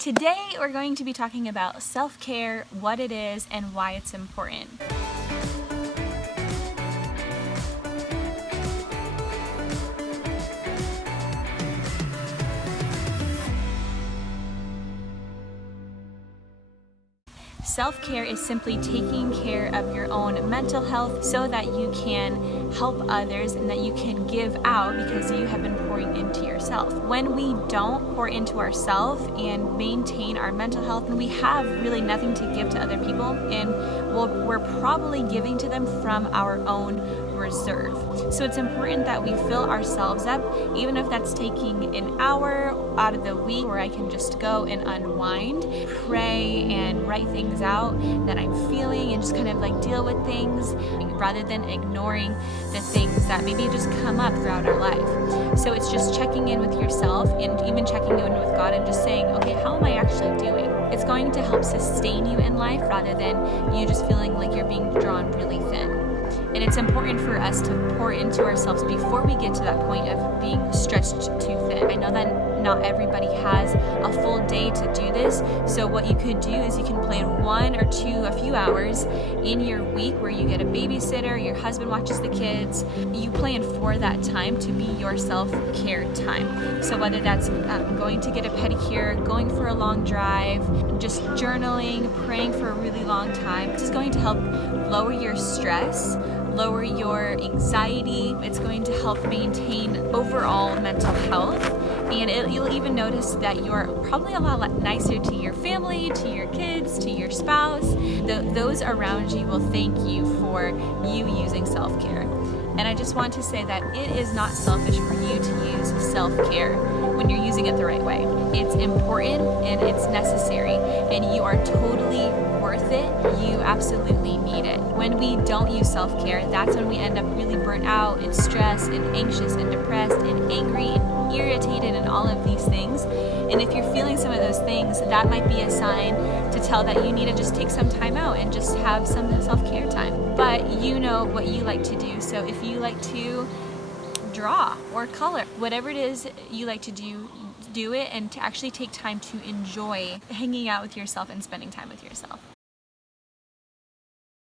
Today we're going to be talking about self-care, what it is, and why it's important. Self-care is simply taking care of your own mental health so that you can help others and that you can give out because you have been pouring into yourself. When we don't pour into ourselves and maintain our mental health, we have really nothing to give to other people, and we're probably giving to them from our own reserve. So it's important that we fill ourselves up, even if that's taking an hour out of the week where I can just go and unwind, pray, and write things out that I'm feeling and just kind of like deal with things rather than ignoring the things that maybe just come up throughout our life. So it's just checking in with yourself and even checking in with God and just saying, okay, how am I actually doing? It's going to help sustain you in life rather than you just feeling like you're being drawn really thin. And it's important for us to pour into ourselves before we get to that point of being stretched too thin. I know that not everybody has a full day to do this, so what you could do is you can plan one or two, a few hours in your week where you get a babysitter, your husband watches the kids. You plan for that time to be your self-care time. So whether that's going to get a pedicure, going for a long drive, just journaling, praying for a really long time, it's going to help lower your stress, lower your anxiety. It's going to help maintain overall mental health, and you'll even notice that you're probably a lot nicer to your family, to your kids, to your spouse. Those around you will thank you for you using self-care. And I just want to say that it is not selfish for you to use self-care when you're using it the right way. It's important and it's necessary, and you are totally worth it. You absolutely need it. When we don't use self-care, that's when we end up really burnt out and stressed and anxious and depressed and angry and irritated and all of these things. And if you're feeling some of those things, that might be a sign to tell that you need to just take some time out and just have some self-care time. But you know what you like to do. So if you like to draw or color, whatever it is you like to do it, and to actually take time to enjoy hanging out with yourself and spending time with yourself.